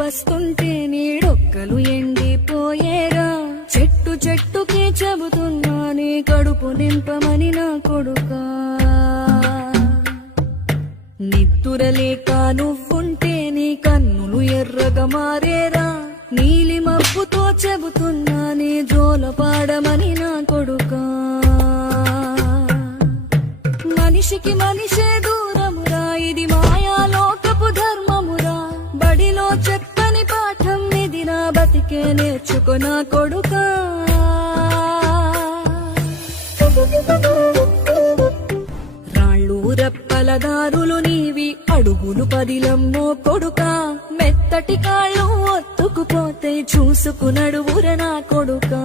వస్తుంటే నీడొక్కలు ఎండిపోయేరా. చెట్టు చెట్టుకి చెబుతున్నా నీ కడుపు నింపమని నా కొడుకా. నిద్దురలేక నువ్వుంటే నీ కన్నులు ఎర్రగా మారేరా. నీలి మబ్బుతో చెబుతున్నా నీ జోల పాడమని నా కొడుకా. మనిషికి మనిషే దూరమురా, ఇది మాయాలోకపు ధర్మమురా. బడిలో చెప్పని పాఠం ఇది, నా బతికే నేర్చుకో నా కొడుకా. రాళ్ళు రెప్పల దారులు నీవి, అడుగులు పదిలమ్మో కొడుకా. మెత్తటి కాళ్ళు ఒత్తుకుపోతే చూసుకు నడువుర నా కొడుకా.